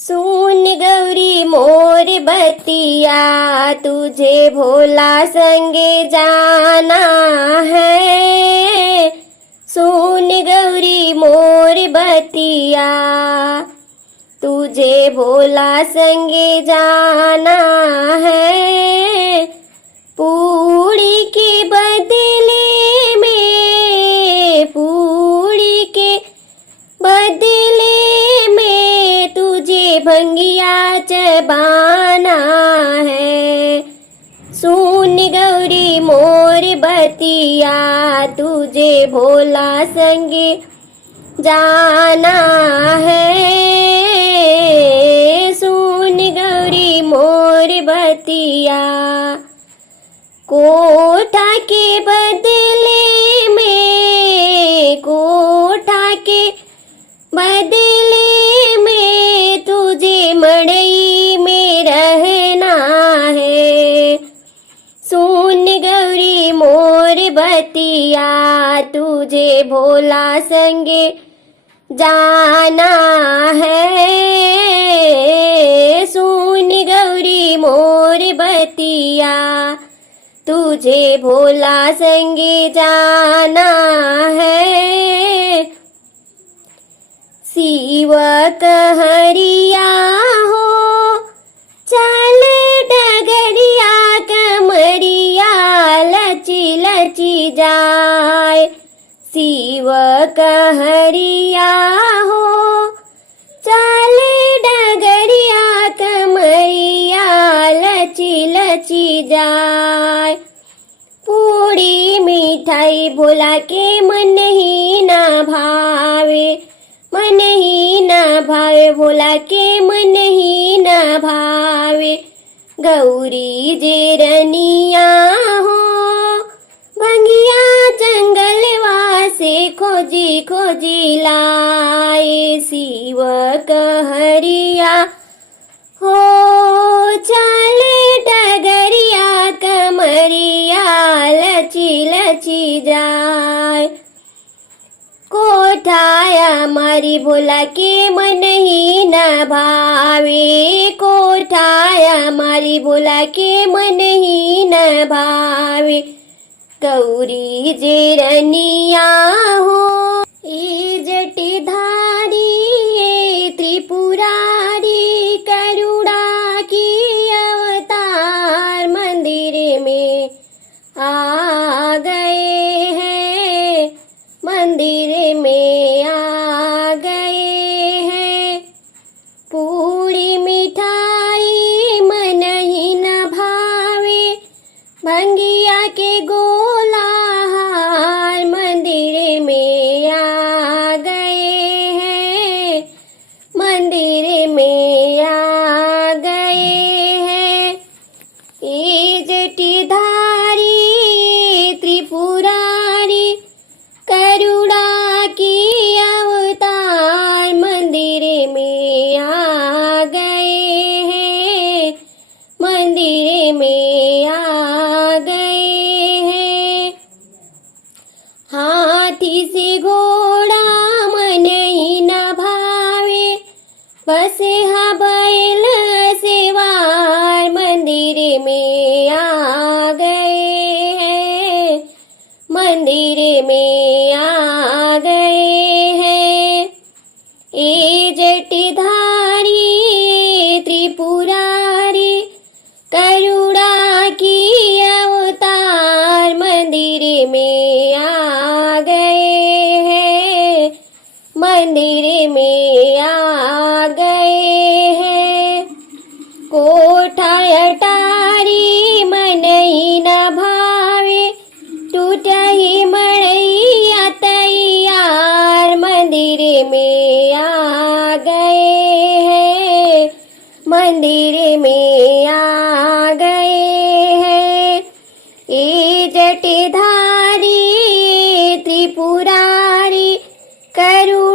सुन गौरी मोर बतिया, तुझे भोला संगे जाना है। सुन गौरी मोर बतिया, तुझे भोला संगे जाना है। पूरी के बदले में, पूरी के बदले में तुझे भंगिया चबाना है। सुन गौरी मोर बतिया, तुझे भोला संगे जाना है। सुन गौरी मोर बतिया, कोठा के बदले में, कोठा के बदले में तुझे मड़ई में रहना है। सुन गौरी मोर बतिया, तुझे भोला संगे जाना है। सुन गौरी मोर बतिया, तुझे भोला संगे जाना है। शिव कहरिया हो, चल डगरिया, कमरिया लची लची जाए। शिव कहरिया हो, चल डगरिया, कमरिया लची लची जाए। पूरी मिठाई भोला के मन ही ना भावे, मन ही ना भावे, भोला के मन ही ना भावे। गौरी जे रनिया हो, भंगिया जंगलवा से खोजी खोजी लाए। शिव कहरिया हो, चले डगरिया, कमरिया लची लची जाए। कोठाया मारी भोला के मन ही न भावे, कोठाया मारी भोला के मन ही न भावे। गौरी जे रनिया हो, ए जटाधारी त्रिपुरारी, करुणा की अवतार मंदिर में आ गए हैं, मंदिर में आ गए हैं। पूरी मिठाई मन ही न भावे, भंगिया के गोला हार मंदिर में आ गए हैं, मंदिर में आ गए हैं। ए जटाधारी त्रिपुरारी, करुणा की अवतार मंदिर में आ गए हैं, मंदिर में आ गए हैं। हाथी से घोड़ा मन ही न भावे, बसे हा बैल सवार मंदिर में आ गए हैं, मंदिर में आ गए हैं। ए जटाधारी त्रिपुरारी, करुणा की अवतार मंदिर में आ गए हैं, मंदिर में आ गए हैं। कोठा अटारी मन ही न भावे, टूटही मड़ैया तैयार मंदिर में आ गए हैं, मंदिर में आ गए हैं। ए जटाधारी त्रिपुरारी, करुणा